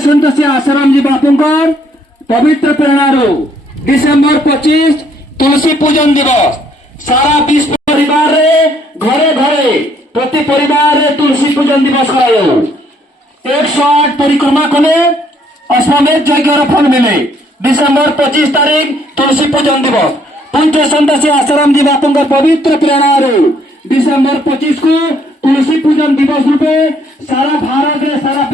संत श्री आसाराम जी बापूंकर पवित्र प्रेरणारू डिसेम्बर 25 तुलसी पूजन दिवस सारा विश्व परिवार रे घरे घरे प्रति परिवार रे तुलसी पूजन दिवस करायो 108 परिक्रमा कले अश्वमेध यज्ञ फल मिले। डिसेम्बर 25 तारीख तुलसी पूजन दिवस पूज्य संत श्री आसाराम जी बापूंकर पवित्र प्रेरणारू डिसेम्बर 25 को तुलसी पूजन दिवस रूपे सारा भारत रे सारा